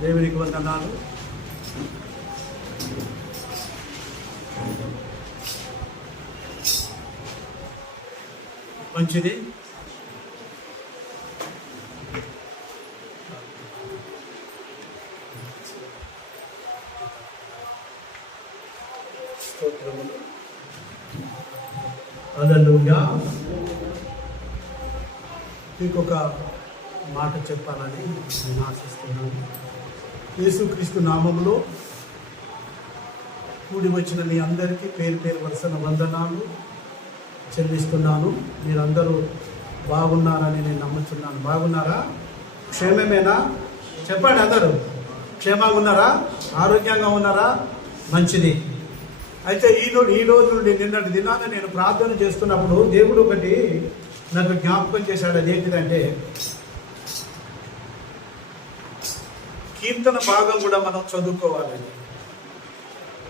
దేవునికి వందనాలు. మంచిది. స్తోత్రములు. హల్లెలూయా. ఇంకొక మాట చెప్పాలని నేను ఆశిస్తున్నాను. యేసుక్రీస్తు నామములో కూడి వచ్చిన మీ అందరికీ పేరు పేరు వరుసన వందనాలు చెల్లిస్తున్నాను. మీరందరూ బాగున్నారని నేను నమ్ముతున్నాను. బాగున్నారా? క్షేమమేనా? చెప్పండి. అందరూ క్షేమంగా ఉన్నారా? ఆరోగ్యంగా ఉన్నారా? మంచిది. అయితే ఈ రోజు నుండి నిన్నటి దినాన నేను ప్రార్థన చేస్తున్నప్పుడు దేవుడు ఒకటి నాకు జ్ఞాపకం చేశాడు. అదేంటిదంటే కీర్తన భాగం కూడా మనం చదువుకోవాలండి.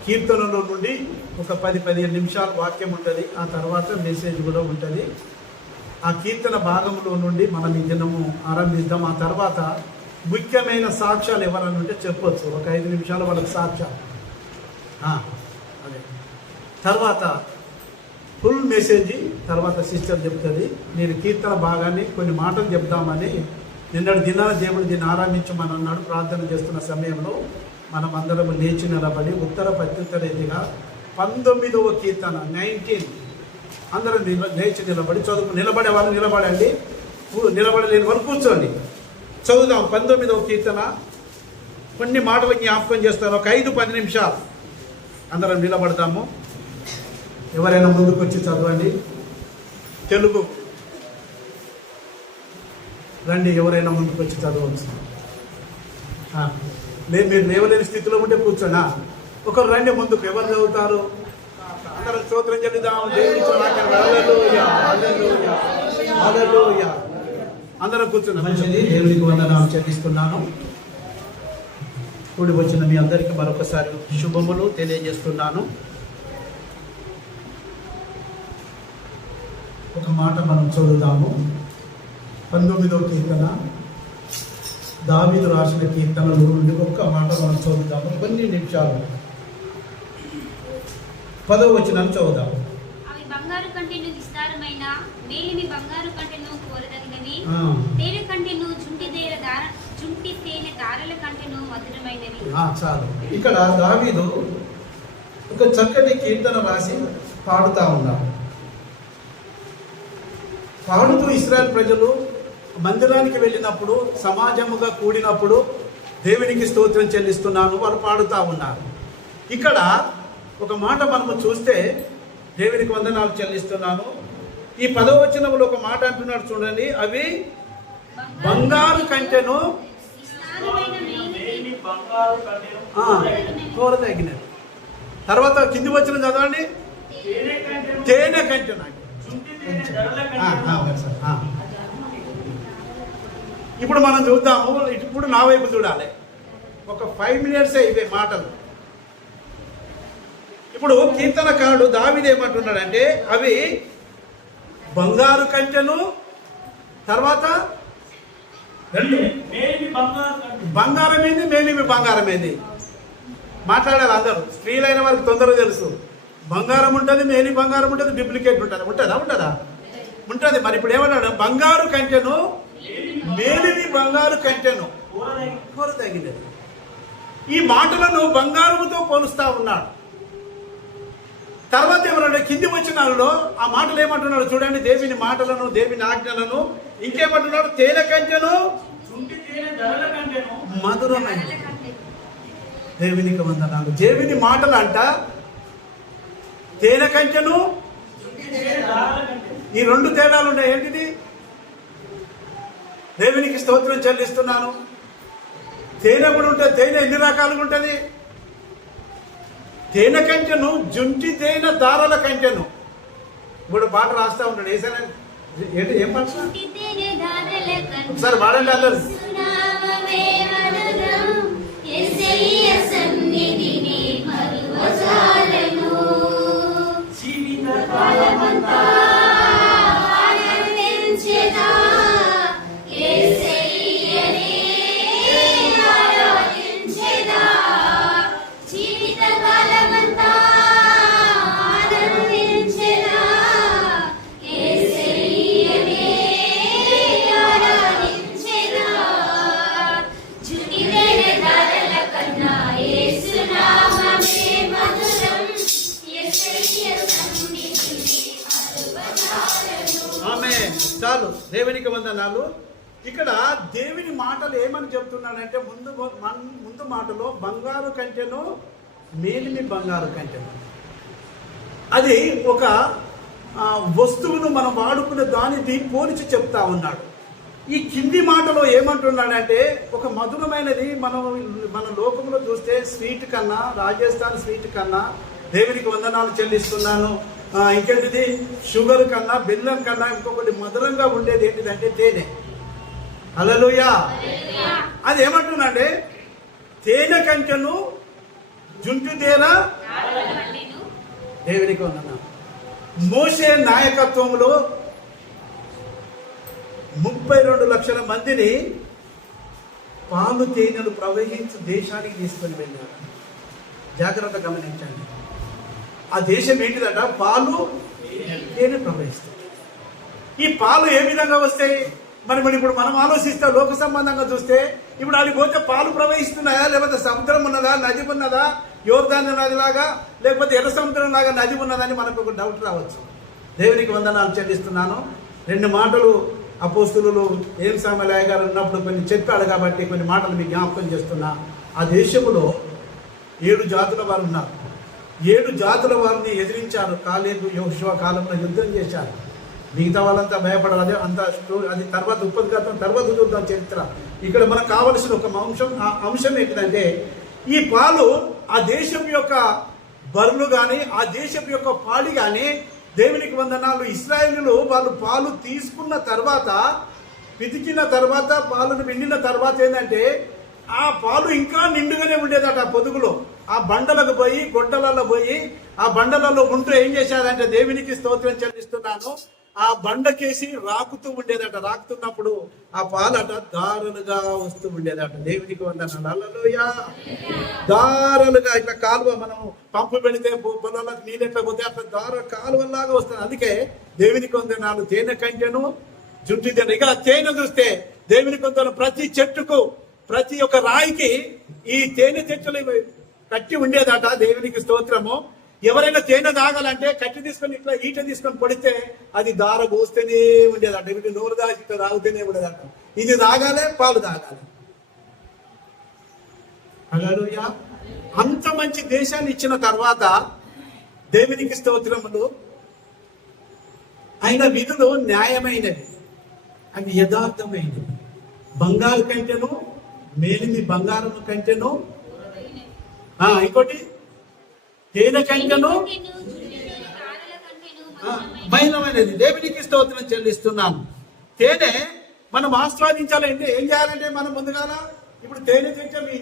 కీర్తనలో నుండి ఒక 10-15 నిమిషాల వాక్యం ఉంటుంది. ఆ తర్వాత మెసేజ్ కూడా ఉంటుంది. ఆ కీర్తన భాగంలో నుండి మనం ఈ దినము ఆరంభిద్దాం. ఆ తర్వాత ముఖ్యమైన సాక్ష్యాలు ఎవరని ఉంటే చెప్పొచ్చు. ఒక 5 నిమిషాలు వాళ్ళకి సాక్ష్యాలు. అదే తర్వాత ఫుల్ మెసేజ్ తర్వాత సిస్టర్ చెప్తుంది. నేను కీర్తన భాగాన్ని కొన్ని మాటలు చెప్దామని నిన్నటి దినాన దేవుడు దీన్ని ఆరంభించమని అన్నాడు. ప్రార్థన చేస్తున్న సమయంలో మనం అందరం లేచి నిలబడి ఉత్తర ప్రత్యుత్తర రీతిగా 19వ కీర్తన 19 అందరం లేచి నిలబడి నిలబడే వాళ్ళు నిలబడండి, నిలబడలేని వాళ్ళు కూర్చోండి. చదువుదాం 19వ కీర్తన. కొన్ని మాటలు జ్ఞాపకం చేస్తాను. ఒక 5-10 నిమిషాలు అందరం నిలబడతాము. ఎవరైనా ముందుకు వచ్చి చదవండి. తెలుగు రండి. ఎవరైనా ముందుకు వచ్చి చదవచ్చు. మీరు లేవలేని స్థితిలో ఉంటే కూర్చోనా. ఒకరు రండి ముందుకు. ఎవరు చదువుతారు? అందరం స్తోత్రం చెల్లిద్దాం. అందరం కూర్చున్నా. మంచిది. దేవునికి వందనాలు చెల్లిస్తున్నాను. కూడి వచ్చిన మీ అందరికీ మరొకసారి శుభములు తెలియజేస్తున్నాను. ఒక మాట మనం చదువుదాము. 19వ కీర్తన దావీదు రాసిన కీర్తనలో నుండి ఒక్క మాట మనం చదువుదాము. కొన్ని నిమిషాలు 10వ వచనం చదువుదాము. అవి బంగారు కంటెను విస్తారమైన మేలిమి బంగారు కంటెను కోరదగినవి, తేనె కంటెను జుంటి తేనె దారల కంటెను మధురమైనవి. చాలు. ఇక్కడ దావీదు ఒక చక్కటి కీర్తన రాసి పాడుతా ఉన్నాడు. పాడుతూ ఇశ్రాయేలు ప్రజలు మందిరానికి వెళ్ళినప్పుడు, సమాజముగా కూడినప్పుడు దేవునికి స్తోత్రం చెల్లిస్తున్నాను వారు పాడుతూ ఉన్నారు. ఇక్కడ ఒక మాట మనము చూస్తే దేవునికి వందనాలు చెల్లిస్తున్నాను. ఈ 10వ వచనంలో ఒక మాట అంటున్నాడు చూడండి. అవి బంగారు కంటెను కోరదగినది. తర్వాత కింది వచ్చిన చదవండి. తేనె కంటెను. ఇప్పుడు మనం చూద్దాము. ఇప్పుడు నా వైపు చూడాలి. ఒక 5 మినిట్స్ ఇవే మాటలు. ఇప్పుడు కీర్తనకారుడు దావీదు ఏమంటున్నాడంటే అవి బంగారు కంటెను, తర్వాత బంగారం ఏంది, మేలిమి బంగారం ఏంది మాట్లాడాలి అందరూ. స్త్రీలైన వారికి తొందరగా తెలుసు. బంగారం ఉంటుంది, మేలి బంగారం ఉంటుంది, డూప్లికేట్ ఉంటుంది. ఉంటుందా? ఉంటుంది. మరి ఇప్పుడు ఏమన్నాడు? బంగారు కంటెను, మేలిమి బంగారు కంటెను కోరదగినది. ఈ మాటలను బంగారముతో పోలుస్తా ఉన్నాడు. తర్వాత ఏమన్నాడు? కింది వచనాలలో ఆ మాటలు ఏమంటున్నాడు చూడండి. దేవుని మాటలను, దేవుని ఆజ్ఞలను ఇంకేమంటున్నాడు? తేనె కంటెను మధురమైన. దేవునికి వందనాలు. దేవుని మాటలు అంట తేనె కంటెను. ఈ 2 తేడాలు ఉన్నాయి. ఏంటిది? దేవునికి స్తోత్రం చెల్లిస్తున్నాను. తేనె కూడా ఉంటుంది. తేనె ఎన్ని రకాలుగా ఉంటుంది? తేనె కంటెను, జుంటి తేనె దారాల కంటెను. ఇప్పుడు పాట రాస్తా ఉంటాడు. ఏంటి ఏం పాట? ఒకసారి పాడండి అందరు. చాలు, దేవునికి వందనాలు. ఇక్కడ దేవుని మాటలు ఏమని చెప్తున్నాడంటే ముందు మాటలో బంగారు కంటెను మేలిమి బంగారు కంటెను. అది ఒక వస్తువును మనం వాడుకునే దానిది పోల్చి చెప్తా ఉన్నాడు. ఈ కింది మాటలో ఏమంటున్నాడంటే ఒక మధురమైనది మన లోకంలో చూస్తే స్వీట్ కన్నా, రాజస్థాన్ స్వీట్ కన్నా దేవునికి వందనాలు చెల్లిస్తున్నాను, ఇంకేంటిది షుగర్ కన్నా బెల్లం కన్నా ఇంకొకటి మధురంగా ఉండేది ఏంటిదంటే తేనె. హల్లెలూయా. అది ఏమంటున్నాడే, తేనె కంటెను జుంటు తేన దేవునికి వందనాలు. మోషే నాయకత్వంలో 32 లక్షల మందిని పాలు తేనెలు ప్రవహించి దేశానికి తీసుకొని వెళ్ళారు. జాగ్రత్త గమనించండి. ఆ దేశం ఏంటిదట? పాలు తేనె ప్రవహిస్తుంది. ఈ పాలు ఏ విధంగా వస్తాయి? మరి ఇప్పుడు మనం ఆలోచిస్తే లోక సంబంధంగా చూస్తే ఇప్పుడు అది పోతే పాలు ప్రవహిస్తున్నాయా, లేకపోతే సముద్రం ఉన్నదా, నది ఉన్నదా, యోర్దాను నది లాగా, లేకపోతే ఎర్ర సముద్రం లాగా నది ఉన్నదని మనకు ఒక డౌట్ రావచ్చు. దేవునికి వందనాలు చెల్లిస్తున్నాను. 2 మాటలు అపోస్తులు ఏం సామలయ్య గారు ఉన్నప్పుడు కొన్ని చెప్పాడు కాబట్టి కొన్ని మాటలు మీకు జ్ఞాపకం చేస్తున్నా. ఆ దేశంలో 7 జాతుల వారు ఉన్నారు. 7 జాతుల వారిని ఎదిరించారు. కాలేబు యెహోషువ కాలంలో యుద్ధం చేశారు. మిగతా వాళ్ళంతా భయపడాలి. అదే అంత అది తర్వాత ఉపద్ఘాతం తర్వాత చూద్దాం చరిత్ర. ఇక్కడ మనకు కావలసిన ఒక అంశం ఏంటంటే, ఈ పాలు ఆ దేశం యొక్క బరులు కానీ ఆ దేశం యొక్క పాడి కానీ దేవునికి వందనాలు. ఇశ్రాయేలులు వాళ్ళు పాలు తీసుకున్న తర్వాత, పితికిన తర్వాత, పాలను పిండిన తర్వాత ఏంటంటే ఆ పాలు ఇంకా నిండుగానే ఉండేదట. పొదుగులో ఆ బండలకు పోయి గొడ్డలలో పోయి ఆ బండలలో ఉంటూ ఏం చేశారంటే, దేవునికి స్తోత్రం చెల్లిస్తున్నాను, ఆ బండకేసి రాకుతూ ఉండేదట. రాకుతున్నప్పుడు ఆ పాలట దారులుగా వస్తూ ఉండేదట. దేవునికి వందనాలు. హల్లెలూయా. దారులుగా ఇట్లా కాలువ మనం పంపు పెడితే పొలాలకు నీళ్ళు ఎట్లా పోతే అట్లా కాలువలాగా వస్తుంది. అందుకే దేవునికి వందనాలు. తేనె కంటెను జుంటి తేనె. ఇక తేనె చూస్తే దేవునికి వందనాలు. ప్రతి చెట్టుకు ప్రతి ఒక్క రాయికి ఈ తేనె చెట్టులు కట్టి ఉండేదట. దేవునికి స్తోత్రము. ఎవరైనా తేనె తాగాలంటే కట్టి తీసుకొని ఇట్లా ఈట తీసుకొని పొడితే అది దార పోస్తేనే ఉండేదట. ఇవి నోరు దాచి తాగుతూనే ఉండేదట. ఇది తాగాలి, పాలు తాగాలి. హల్లెలూయా. అంత మంచి దేశాన్ని ఇచ్చిన తర్వాత దేవునికి స్తోత్రములు. ఆయన విధులు న్యాయమైనవి, అవి యథార్థమైనవి. బంగారు కంటెను మేలిమి బంగారము కంటెను, ఇంకోటి తేనె కంటెను మైనమైనది. దేవునికి స్తోత్రం చెల్లిస్తున్నాను. తేనె మనం ఆస్వాదించాలంటే ఏం చేయాలంటే, మనం ముందుగాల ఇప్పుడు తేనె తెచ్చే మీ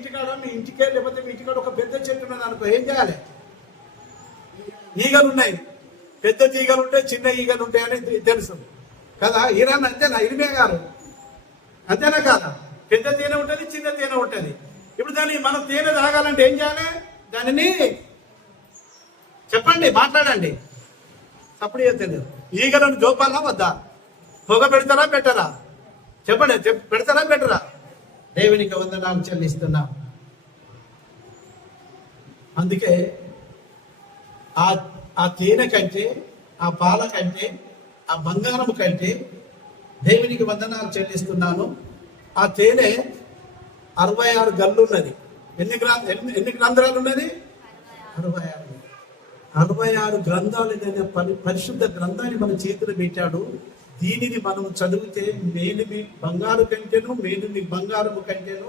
ఇంటికే లేకపోతే మీ ఇంటికాడ ఒక పెద్ద చెట్టు ఉన్నది అనుకో, ఏం చేయాలి? ఈగలు ఉన్నాయి, పెద్ద తీగలు ఉంటాయి, చిన్న ఈగలు ఉంటాయని తెలుసు కదా. ఈరాన్ అంతేనా? ఇరిమే గారు అంతేనా కాదా? పెద్ద తేనె ఉంటుంది, చిన్న తేనె ఉంటుంది. ఇప్పుడు దాన్ని మనం తేనె తాగాలంటే ఏం చేయాలి? దానిని చెప్పండి, మాట్లాడండి. అప్పుడు తెలియదు. ఈగలను జోపాలా వద్దా? పొగ పెడతారా పెట్టరా? చెప్పండి, పెడతారా పెట్టరా? దేవునికి వందనాలు చెల్లిస్తున్నాం. అందుకే ఆ తేనె కంటే, ఆ పాల కంటే, ఆ బంగారం కంటే దేవునికి వందనాలు చెల్లిస్తున్నాను. ఆ తేనె 66 గల్లు ఉన్నది. ఎన్ని గ్రంథాలు ఉన్నది? 66 గ్రంథాలు. పరిశుద్ధ గ్రంథాన్ని మన చేతులు పెట్టాడు. దీనిని మనం చదివితే మేలిమి బంగారు కంటెను, మేలిమి బంగారము కంటెను,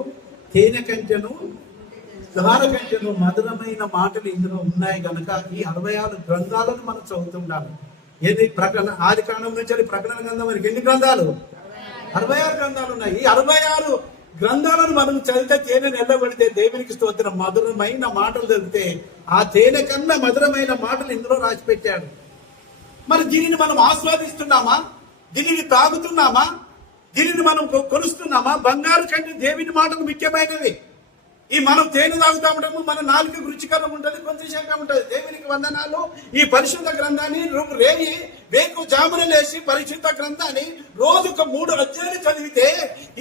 తేనె కంటెను, దార కంటెను మధురమైన మాటలు ఇందులో ఉన్నాయి కనుక ఈ 66 గ్రంథాలను మనం చదువుతుండాలి. ఏది ప్రకటన, ఆది కాండం నుంచి ప్రకటన గ్రంథం వరకు ఎన్ని గ్రంథాలు? 66 గ్రంథాలు ఉన్నాయి. ఈ 66 గ్రంథాలను మనం చదివితే తేనె నిలబడితే దేవునికి స్తోత్రం. మధురమైన మాటలు చదివితే ఆ తేనె కన్నా మధురమైన మాటలు ఇందులో రాసి పెట్టాడు. మరి దీనిని మనం ఆస్వాదిస్తున్నామా? దీనిని తాగుతున్నామా? దీనిని మనం కొలుస్తున్నామా? బంగారు కంటే దేవుని మాటలు ముఖ్యమైనవి. ఈ మనం తేనె తాగుతా ఉంటాము, మన నాలుగు రుచికరం ఉంటుంది, కొంచెం శాఖం ఉంటుంది. దేవునికి వందనాలు. ఈ పరిశుద్ధ గ్రంథాన్ని వేకు జామున లేచి పరిశుద్ధ గ్రంథాన్ని రోజుకు 3 అధ్యాయాలు చదివితే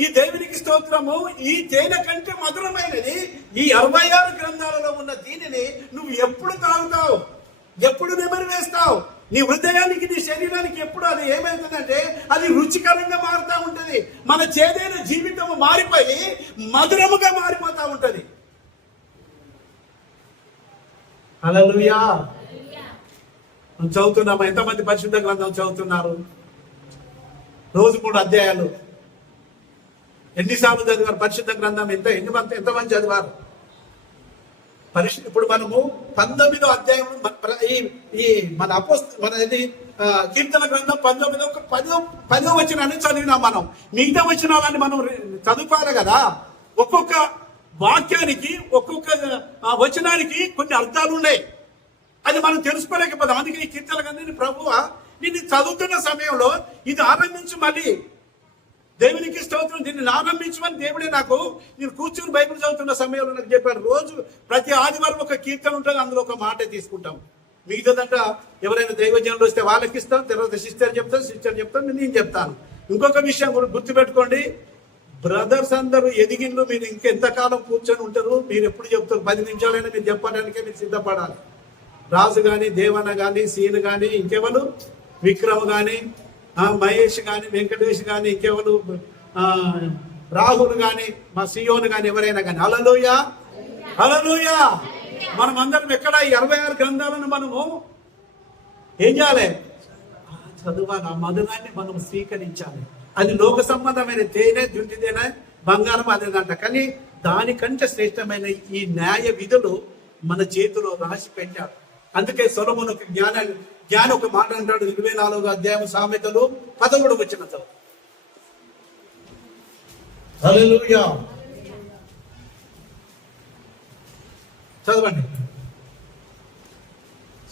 ఈ దేవునికి స్తోత్రము. ఈ తేనె కంటే మధురమైనది ఈ 66 గ్రంథాలలో ఉన్న దీనిని నువ్వు ఎప్పుడు తాగుతావు? ఎప్పుడు నెమరు వేస్తావు? నీ హృదయానికి నీ శరీరానికి ఎప్పుడు అది ఏమవుతుందంటే అది రుచికరంగా మారుతూ ఉంటది. మన చేదైన జీవితం మారిపోయి మధురముగా మారిపోతా ఉంటది. హల్లెలూయా. మనం చదువుతున్నాము. ఎంతమంది పరిశుద్ధ గ్రంథం చదువుతున్నారు? రోజు 3 అధ్యాయాలు. ఎన్నిసార్లు చదివారు పరిశుద్ధ గ్రంథం? ఎంతమంది చదివారు? ఇప్పుడు మనము 19వ అధ్యాయం ఈ మన కీర్తన గ్రంథం 10వ వచనాన్ని చదివినాం మనం. మిగతా వచనాలని మనం చదువుకోవాలి కదా. ఒక్కొక్క వాక్యానికి ఒక్కొక్క వచనానికి కొన్ని అర్థాలు ఉన్నాయి. అది మనం తెలుసుకోలేకపోతాం. అందుకే ఈ కీర్తన గ్రంథాన్ని ప్రభువా నేను చదువుతున్న సమయంలో ఇది ఆరంభించు, మళ్ళీ దేవునికి స్తోత్రం, దీన్ని ఆరంభించమని దేవుడే నాకు, నేను కూర్చొని బైబిల్ చదువుతున్న సమయంలో నాకు చెప్పాడు. రోజు ప్రతి ఆదివారం ఒక కీర్తన ఉంటుంది, అందులో ఒక మాట తీసుకుంటాం. మిగతాదంట ఎవరైనా దైవజనులు వస్తే వాళ్ళకి ఇస్తాం, తర్వాత సిస్టర్ చెప్తాను, నేను చెప్తాను. ఇంకొక విషయం కూడా గుర్తుపెట్టుకోండి, బ్రదర్స్ అందరూ ఎదిగిన్లు, మీరు ఇంకెంతకాలం కూర్చొని ఉంటారు? మీరు ఎప్పుడు చెప్తారు? 10 నిమిషాలైనా మీరు చెప్పడానికే మీరు సిద్ధపడాలి. రాజు కానీ, దేవన్న కానీ, సీన్ కానీ, ఇంకెవరు, విక్రమ్ కానీ, మహేష్ కానీ, వెంకటేష్ కానీ, ఇంకెవరు, రాహుల్ కానీ, మా సియోన్ కానీ, ఎవరైనా కానీ. హల్లెలూయా, హల్లెలూయా. మనం అందరం ఎక్కడ ఈ 66 గ్రంథాలను మనము ఏం చేయాలి? చదవాలి. ఆ మధురాన్ని మనం స్వీకరించాలి. అది లోక సంబంధమైన తేనె, దుంటిదేనా, బంగారం అదేనంట. కానీ దానికంటే శ్రేష్టమైన ఈ న్యాయ విధులు మన చేతిలో రాసి పెట్టాడు. అందుకే సొలొమోను ఒక జ్ఞాని ఒక మాట అంటాడు. 24వ అధ్యాయం సామెతలు 13వ వచనం చదువు. హల్లెలూయా. చదవండి.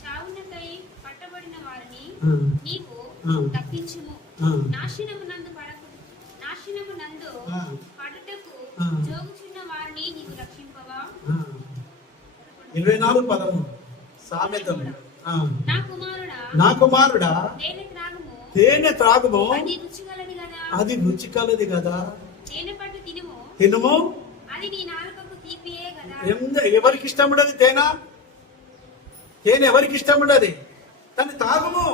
చావునకై పట్టబడిన వారిని నీవు తప్పించుము, నాశనమునందు పడుటకు జోగుచున్న వారిని నీవు రక్షింపవా. 24:13 సామెతలు. నా కుమారుడా తేనె త్రాగుము, అది రుచి కలది కదా. తేనె పట్టు తినుము, అది నీ నాలుకకు తీపియే కదా. ఎవరికి ఇష్టం ఉండదు తేనె? ఎవరికి ఇష్టం ఉండదు? దాన్ని తాగుము,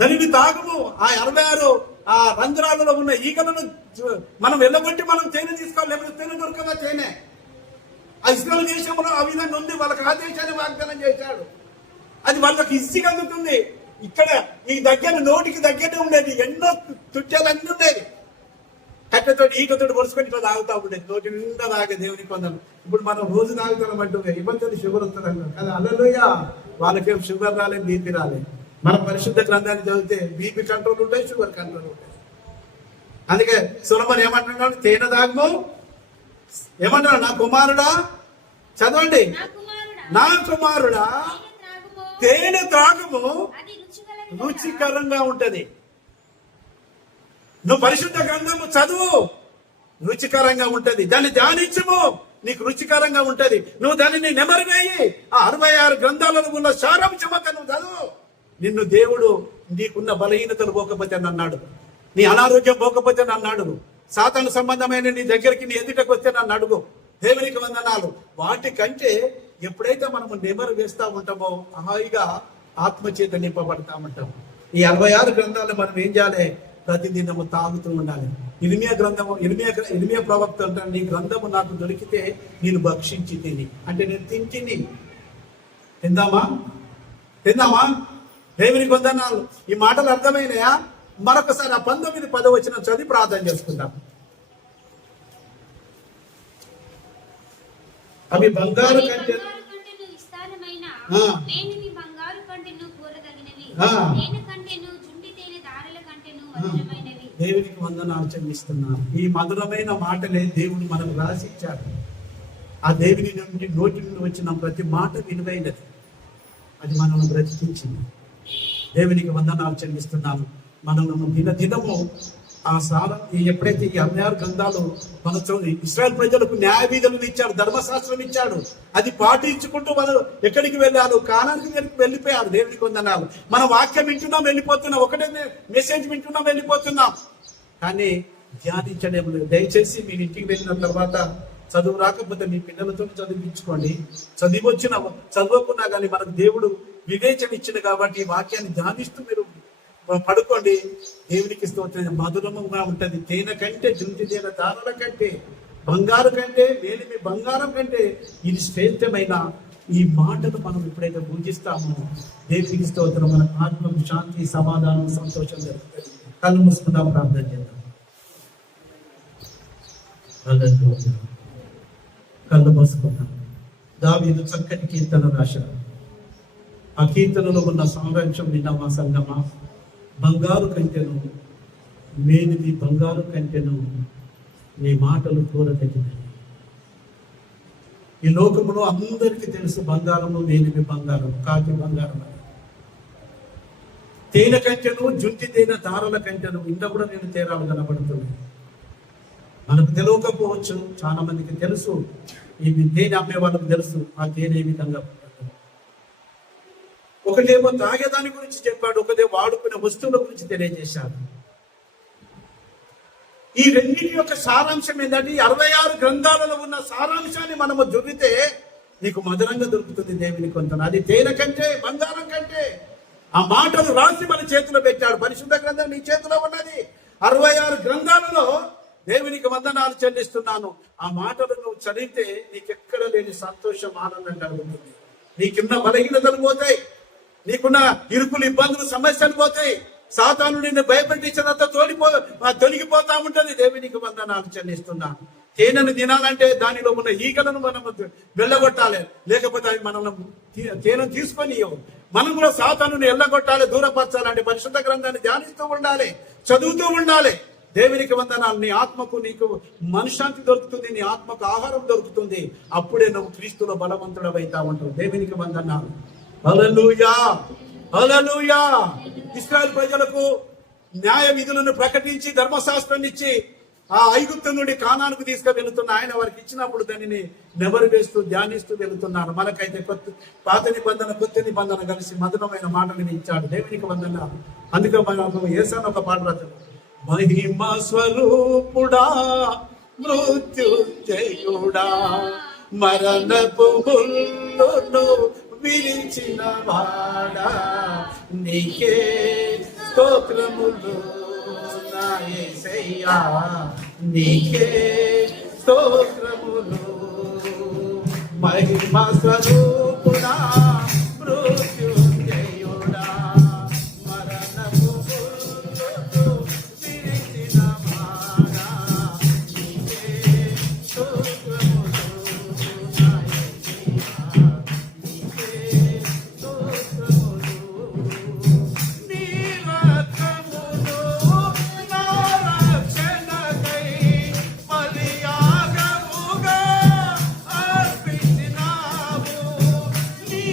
దానిని తాగుము. ఆ 66 ఆ రంధ్రాలలో ఉన్న ఈగలను మనం వెళ్ళగొట్టి మనం తేనె తీసుకోవాలి. లేకపోతే తేనె దొరకదా? తేనె ఆ ఇస్రాయేల్ దేశంలో ఆ విధంగా ఉంది. వాళ్ళకి ఆ దేశాన్ని వాగ్దానం చేశాడు. అది వాళ్ళకి ఈజీగా అందుతుంది. ఇక్కడ ఈ దగ్గర నోటికి దగ్గరే ఉండేది. ఎన్నో తుట్టాలన్నీ ఉండేది. కట్టెతోటి ఈకతోటి పొడుచుకొని ఇట్లా తాగుతా ఉండేది. నోటి నిండా తాగే దేవునికి పొందాను. ఇప్పుడు మనం రోజు తాగుతాం అంటుండే ఇబ్బంది, షుగర్ వస్తుంది కదా. హల్లెలూయా. వాళ్ళకేం షుగర్ రాలేదు, బీపీ రాలేదు. మన పరిశుద్ధ గ్రంథాన్ని చదివితే బీపీ కంట్రోల్ ఉంటాయి, షుగర్ కంట్రోల్ ఉంటాయి. అందుకే సొలొమోను ఏమంటున్నాడు? తేనె తాగుము. ఏమంటున్నాడు? నా కుమారుడా, చదవండి, నా కుమారుడా తేనె త్రాగుము, రుచికరంగా ఉంటది. నువ్వు పరిశుద్ధ గ్రంథము చదువు, రుచికరంగా ఉంటది. దాన్ని ధ్యానించుము, నీకు రుచికరంగా ఉంటది. నువ్వు దానిని నెమరువేయి. ఆ 66 గ్రంథాలలో ఉన్న సారాంశమంత నువ్వు చదువు. నిన్ను దేవుడు నీకున్న బలహీనతలు పోకపోతే అన్నాడు, నీ అనారోగ్యం పోకపోతే అన్నాడు, సాతాను సంబంధమైన నీ దగ్గరికి నీ ఎదుటకు వస్తే నన్ను అడుగు. దేవునికి వందనాలు. వాటికంటే ఎప్పుడైతే మనము నెమరు వేస్తా ఉంటామో హాయిగా ఆత్మచేత నింపబడతా ఉంటాము. ఈ 66 గ్రంథాలు మనం ఏం చేయాలి? ప్రతిదినము తాగుతూ ఉండాలి. ఇర్మియా ప్రవక్త అంటాడు, నీ గ్రంథము నాకు దొరికితే నేను భక్షించి తిని, అంటే నేను తింటిని. తిందామా? దేవునికి వందనాలు. ఈ మాటలు అర్థమైనాయా? మరొకసారి ఆ 19:10 వచనం చదివి ప్రార్థన చేసుకుందాం. అవి బంగారు కంటే దేవునికి వందనాలు చెల్లిస్తున్నాను. ఈ మధురమైన మాటలే దేవుడు మనకు రాసి ఇచ్చాడు. ఆ దేవుని నుండి నోటి నుండి వచ్చిన ప్రతి మాట విలువైనది. అది మనల్ని బ్రతికించింది. దేవునికి వందనాలు చెల్లిస్తున్నాను. మనల్ని దినదినము ఆ సారం ఎప్పుడైతే ఈ 66 గ్రంథాలు మన ఇశ్రాయేల్ ప్రజలకు న్యాయ విధులను ఇచ్చాడు, ధర్మశాస్త్రం ఇచ్చాడు. అది పాటించుకుంటూ మనం ఎక్కడికి వెళ్ళారు? కానానికి వెళ్ళిపోయారు. దేవునికి వందనాలు. మన వాక్యం వింటున్నాం, వెళ్ళిపోతున్నాం. ఒకటే మెసేజ్ వింటున్నాం, వెళ్ళిపోతున్నాం. కానీ ధ్యానించడం లేదు. దయచేసి మీరు ఇంటికి వెళ్ళిన తర్వాత చదువు రాకపోతే మీ పిల్లలతో చదివించుకోండి. చదువుకున్నా కానీ మనకు దేవుడు వివేచన ఇచ్చింది కాబట్టి ఈ వాక్యాన్ని ధ్యానిస్తూ మీరు పడుకోండి. దేవునికి స్తోత్రం. మధురముగా ఉంటది. తేనె కంటే, జుంటి తేనె దారుల కంటే, బంగారు కంటే, మేలిమి బంగారం కంటే ఇది శ్రేష్టమైన ఈ మాటను మనం ఎప్పుడైతే పూజిస్తామో దేవునికి స్తోత్రం. మన ఆత్మకు శాంతి, సమాధానం, సంతోషం జరుగుతుంది. కళ్ళు మూసుకుందాం, ప్రార్థన చేద్దాం. కళ్ళు మూసుకుందాం. దావీదు చక్కటి కీర్తన రాశారు. ఆ కీర్తనలో ఉన్న సారాంశం విన్నామా సంగమా? బంగారు కంటెను, మేలిమి బంగారు కంటెను నీ మాటలు కోరదగినవి. ఈ లోకములో అందరికీ తెలుసు బంగారము, మేలిమి బంగారం, కాకి బంగారం అని. తేనె కంటెను, జుంటి తేనె దారుల కంటెను, ఇంత కూడా నేను తేడాలు కనబడుతున్నాయి. మనకు తెలియకపోవచ్చు, చాలా మందికి తెలుసు. ఈ తేనె అమ్మే వాళ్ళకి తెలుసు ఆ తేనె ఏ విధంగా. ఒకటేమో తాగేదాని గురించి చెప్పాడు, ఒకటే వాడుకునే వస్తువుల గురించి తెలియజేశాడు. ఈ రెండింటి యొక్క సారాంశం ఏంటంటే 66 గ్రంథాలలో ఉన్న సారాంశాన్ని మనము దొరికితే నీకు మధురంగా దొరుకుతుంది దేవుని కొంత. అది తేనె కంటే, బంగారం కంటే. ఆ మాటలు రాసి మన చేతిలో పెట్టాడు. పరిశుద్ధ గ్రంథం నీ చేతిలో ఉన్నది. 66 గ్రంథాలలో దేవునికి వందనాలు చెల్లిస్తున్నాను. ఆ మాటలు నువ్వు చదివితే నీకెక్కడ లేని సంతోషం, ఆనందం కలుగుతుంది. నీకున్న బలహీనతలు పోతాయి, నీకున్న ఇరుకులు, ఇబ్బందులు, సమస్యలు పోతాయి. సాతాను నిన్ను భయపెట్టించినంత తొలగిపోతా ఉంటది. దేవునికి వందనాలు చెల్లిస్తున్నాను. తేనెను తినాలంటే దానిలో ఉన్న ఈగలను మనం వెళ్ళగొట్టాలి, లేకపోతే అవి మనం తేనెను తీసుకొని మనం కూడా సాతానుని ఎల్లగొట్టాలి, దూరపరచాలంటే పరిశుద్ధ గ్రంథాన్ని ధ్యానిస్తూ ఉండాలి, చదువుతూ ఉండాలి. దేవునికి వందనాలు. నీ ఆత్మకు నీకు మనశ్శాంతి దొరుకుతుంది, నీ ఆత్మకు ఆహారం దొరుకుతుంది. అప్పుడే నువ్వు క్రీస్తులో బలవంతుడవైతా ఉంటావు. దేవునికి వందనాలు. హల్లెలూయా, హల్లెలూయా. ఇశ్రాయేలు ప్రజలకు న్యాయ విధులను ప్రకటించి ధర్మశాస్త్రాన్ని ఇచ్చి ఆ ఐగుప్తు నుండి కానానుకు తీసుకువెళ్తున్న ఆయన వారికి ఇచ్చినప్పుడు దానిని నెమరు వేస్తూ ధ్యానిస్తూ వెళుతున్నారు. మనకైతే పాత నిబంధన, కొత్త నిబంధన కలిసి మధురమైన మాటలను ఇచ్చాడు. దేవునికి వందనాలు. అందుకే మనకు యేసయ్య ఒక పాట రాశాడు. మహిమ స్వరూపుడా, మృత్యుంజయుడా, మరణపు ముళ్ళును విరిచిన వాడా, నీకే స్తోత్రములు నా యేసయ్యా, నీకే స్తోత్రములు. మహిమ స్వరూపుడా, మృత్యుంజయుడా, మరణపు ముళ్ళును విరిచిన వాడా, నీకే స్తోత్రములు నా యేసయ్యా, నీకే స్తోత్రములు. నీ రక్తమును నా రక్షణకై బలియాగముగా అర్పించినావు. నీ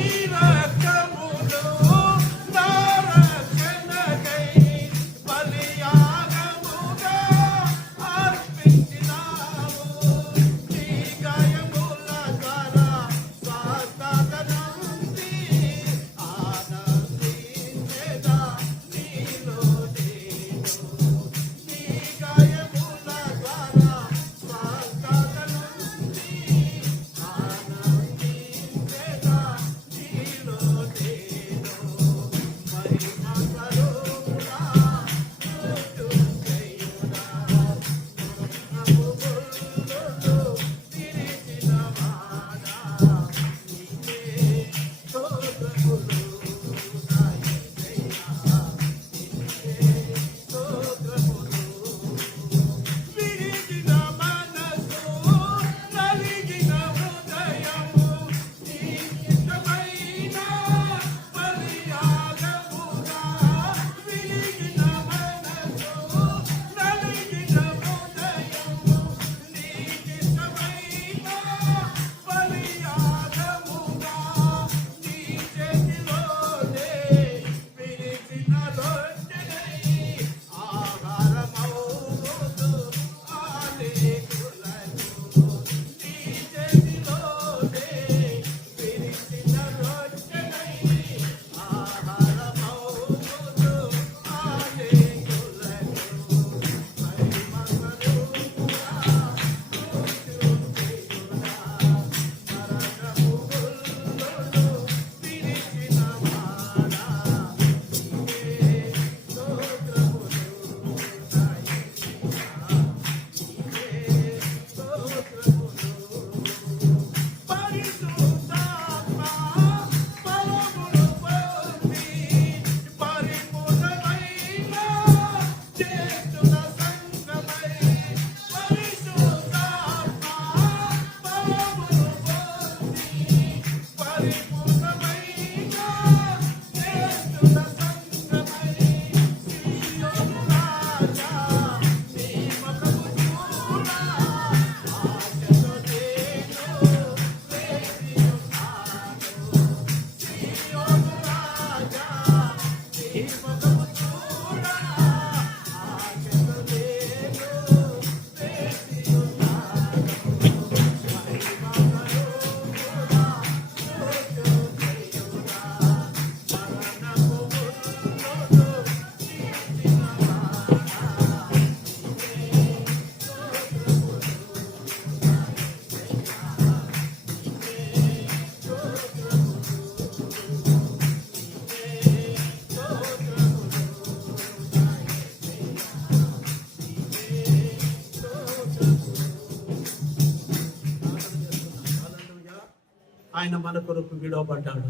ఆయన మన కొరకు విడవబడ్డాడు,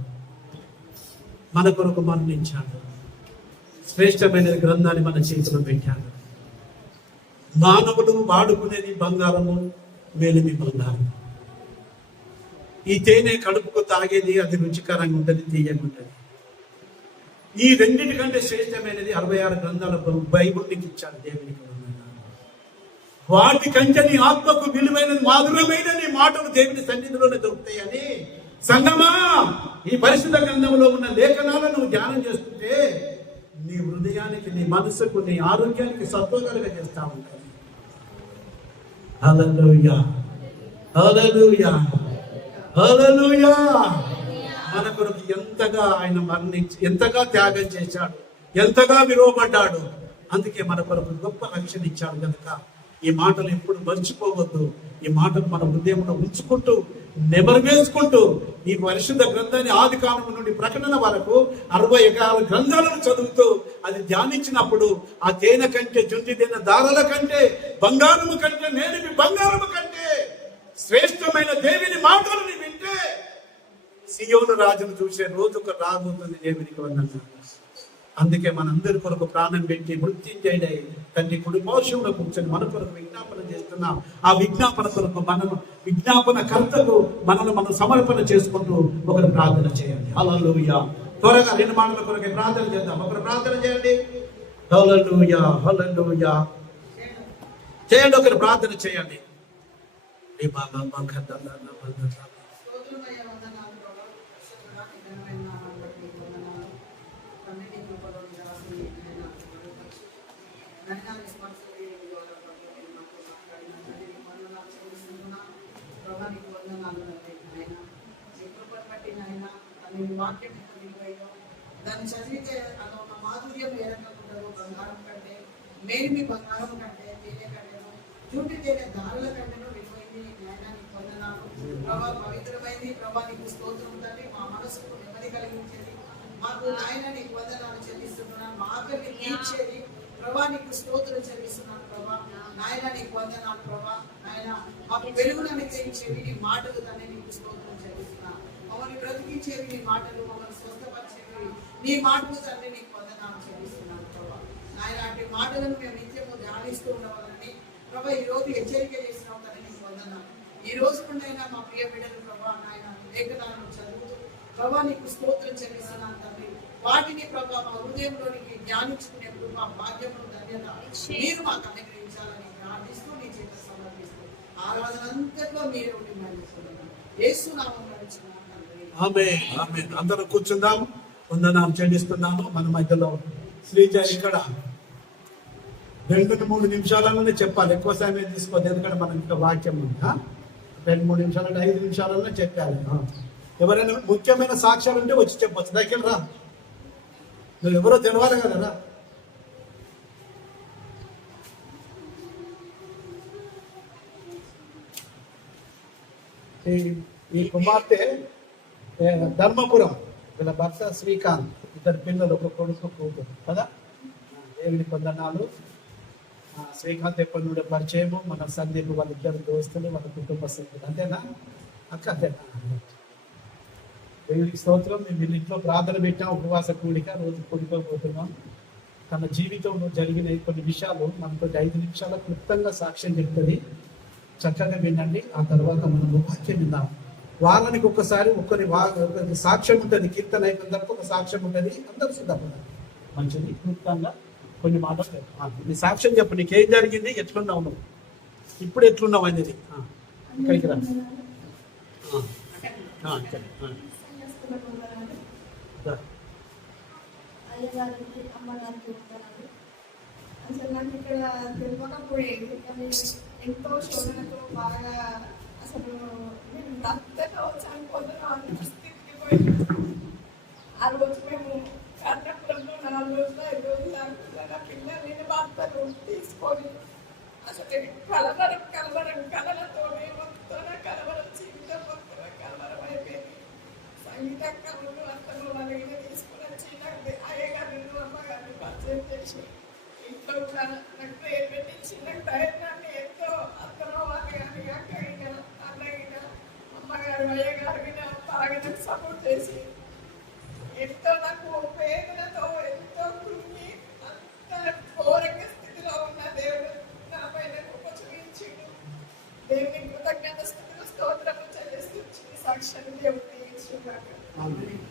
మన కొరకు మరణించాడు, శ్రేష్టమైన గ్రంథాన్ని మన చేతిలో పెట్టాడు. మానవుడు వాడుకునేది బంగారము, మేలిమి బంగారం. ఈ తేనె కడుపుకు తాగేది అది రుచికరంగా ఉంటుంది, తీయంగా ఉంటుంది. ఈ రెండింటికంటే శ్రేష్టమైనది 66 గ్రంథాల బైబుల్కి ఇచ్చాడు దేవునికి. వాటి కంటే నీ ఆత్మకు విలువైనది, మాధురమైనది మాటలు దేవుని సన్నిధిలోనే దొరుకుతాయని సంగమా, ఈ పరిశుద్ధ గ్రంథంలో ఉన్న లేఖనాలను నువ్వు ధ్యానం చేస్తుంటే నీ హృదయానికి, నీ మనసుకు, నీ ఆరోగ్యానికి సత్వకరంగా చేస్తా ఉంటాయి. హల్లెలూయా, హల్లెలూయా, హల్లెలూయా. మన కొరకు ఎంతగా ఆయన ఎంతగా త్యాగం చేశాడు, ఎంతగా విలువబడ్డాడు. అందుకే మన కొరకు గొప్ప రక్షణ ఇచ్చాడు కనుక ఈ మాటలు ఎప్పుడు మర్చిపోవద్దు. ఈ మాటలు మన హృదయంలో ఉంచుకుంటూ నెమరు వేసుకుంటూ ఈ పరిశుద్ధ గ్రంథాన్ని ఆది కాలం నుండి ప్రకటన వరకు 66 గ్రంథాలను చదువుతూ అది ధ్యానించినప్పుడు ఆ తేనె కంటే, జుంటి తేనె దారాల కంటే, బంగారము కంటే, మేలిమి బంగారము కంటే శ్రేష్టమైన దేవుని మాటలను వింటే సియోను రాజును చూసే రోజు ఒక రాబోతుంది దేవునికి వందనాలు. అందుకే మనందరి కొరకు ప్రాణం పెట్టి మృత్యుంజయుడై తండ్రి కుడి పార్శ్వంలో కూర్చొని మన కొరకు విజ్ఞాపన చేస్తున్నాం. ఆ విజ్ఞాపన కొరకు విజ్ఞాపన కర్తకు మనం సమర్పణ చేసుకుంటూ ఒకరు ప్రార్థన చేయండి. హల్లెలూయా. త్వరగా 2 మాటల కొరకు ప్రార్థన చేద్దాం. ఒకరు ప్రార్థన చేయండి. హల్లెలూయా, హల్లెలూయా చేయండి. ఒకరు ప్రార్థన చేయండి. దాన్ని చదివితే అలా ఉన్న మాధుర్యం ఏ రకంగా ఉండదు. బంగారం కంటే, మేలిమి బంగారం కంటే, తేనె కంటేను, జుంటి తేనె దారుల కంటేను విలువైంది. జ్ఞానానికి వందనాలు ప్రభా, పవిత్రమైంది ప్రభా, నీకు స్తోత్రం తండ్రి. మా మనసుకు నెమ్మది కలిగించేది, మాకు నాయన నీకు వందనాలు చెల్లిస్తున్నాను. మా ఆకలిని తీర్చేది ప్రభా, నీకు స్తోత్రం చెల్లిస్తున్నాను ప్రభా. నాయన నీకు వందనాలు ప్రభా. నాయన మాకు వెలుగును అనుగ్రహించేవి నీ మాటలు తండ్రి, నీకు స్తోత్రం చెల్లిస్తున్నాను. మమ్మల్ని బ్రతికించేవి నీ మాటలు, మమ్మల్ని స్వస్థపరిచేవి నీ మాటలు తండ్రి, నీకు వందనాలు చెల్లిస్తున్నాను ప్రభా. నాయన అట్టి మాటలను మేము నిత్యము ధ్యానిస్తూ ఉండవాలని ప్రభా ఈ రోజు హెచ్చరిక చేసినావు తండ్రి, నీకు వందనాలు. ఈ రోజు నుండైనా మా ప్రియ బిడ్డలు ప్రభా నాయన లేఖనాలను చదువుతూ ప్రభా నీకు స్తోత్రం చెల్లిస్తున్నాను తండ్రి. వాటిని ప్రభా మా హృదయంలోనికి ధ్యానించుకునే కృప, భాగ్యమును, ధన్యత మీరు మాకు అనుగ్రహించాలని ప్రార్థిస్తూ నీ చేత సమర్పిస్తూ ఆరాధన అంతట్లో మీరే ఉండి మరణిస్తున్నాను. యేసు నామములో అడుగుచున్నాను తండ్రి. ఆమేన్, ఆమేన్. అందరూ కూర్చుందాం. వందనాలు చెల్లిస్తున్నాను. మన మధ్యలో శ్రీజ ఇక్కడ 2-3 నిమిషాలలోనే చెప్పాలి, ఎక్కువ సమయం తీసుకోవద్దు. ఎందుకంటే మనం ఇంకా వాక్యం ఉంది. 2-3 నిమిషాలు అంటే 5 నిమిషాలలోనే చెప్పాలి. ఎవరైనా ముఖ్యమైన సాక్ష్యాలు ఉంటే వచ్చి చెప్పొచ్చు. దగ్గర రా, నువ్వు ఎవరో తెలవాలి కదా. ఈ కుమార్తె ధర్మపురం, వీళ్ళ భర్త శ్రీకాంత్, 2 పిల్లలు, ఒక కొడుకు, కూతురు కదా. దేవుని వందనాలు. శ్రీకాంత్ ఎప్పటి నుండి పరిచయము, మన సందీప్ వాళ్ళిద్దరు దోస్తులు, వాళ్ళ కుటుంబ సభ్యులు. అంతేనా అక్క? అంతేనా? దేవునికి స్తోత్రం. మేము వీళ్ళింట్లో ప్రార్థన పెట్టాం, ఉపవాస కూడిక, రోజు కూడుకోబోతున్నాం. తన జీవితంలో జరిగిన కొన్ని విషయాలు మనతో 5 నిమిషాల క్లుప్తంగా సాక్ష్యం చెప్తుంది. చక్కగా వినండి. ఆ తర్వాత మనం వాక్యం విందాం. వారానికి ఒక్కసారి ఒకరి సాక్ష్యం ఉంటుంది. కీర్తన అయిపోయిన తర్వాత ఒక సాక్ష్యం ఉంటుంది. అందరూ సిద్ధపడాలి. మంచిది. క్లుప్తంగా కొన్ని మాటలు నీ సాక్ష్యం చెప్పు. నీకేం జరిగింది, ఎట్లున్నావు నువ్వు, ఇప్పుడు ఎట్లున్నావు అనేది. ఇక్కడికి రా. అయ్యగారికి, అమ్మగారికి ఉంటాను. అసలు నాకు ఇక్కడ తెలియకపోయేది, కానీ ఎంతో శోధనతో బాగా అసలు నేను భర్తతో చనిపోతున్నా అన్న స్థితికి పోయింది. ఆ రోజు మేము కర్ణపురంలో 4 రోజులు 5 రోజులు అనుకున్న పిల్లలు నేను భర్తను తీసుకొని అసలు కలలతో మొత్తం కలవరం, జీవితం మొత్తం కలవరం అయిపోయింది. సంగీత కళలు అతను వాళ్ళకి తీసుకుని వచ్చి నాకు అయ్యగారిని, అమ్మగారిని పరిచయం చేసి ఇంట్లో నాకు పేరు పెట్టించి నాకు ధైర్యాన్ని ఎంతో అతను వాళ్ళు కానీ అక్క అయినా, అన్నయ్య అయినా, అమ్మగారు, అయ్యగారు అయినా, బాగా నాకు సపోర్ట్ చేసి ఎంతో నాకు వేదనతో ఎంతో కృంగి అంత ఘోరంగా స్థితిలో ఉన్న దేవుడు నా పైన కృప చూపించిండు. దేవుని కృతజ్ఞత స్థితిలో స్తోత్రము చెల్లిస్తూ సాక్ష్యాన్ని దేవుడు దీవించుగాక. ఆమేన్.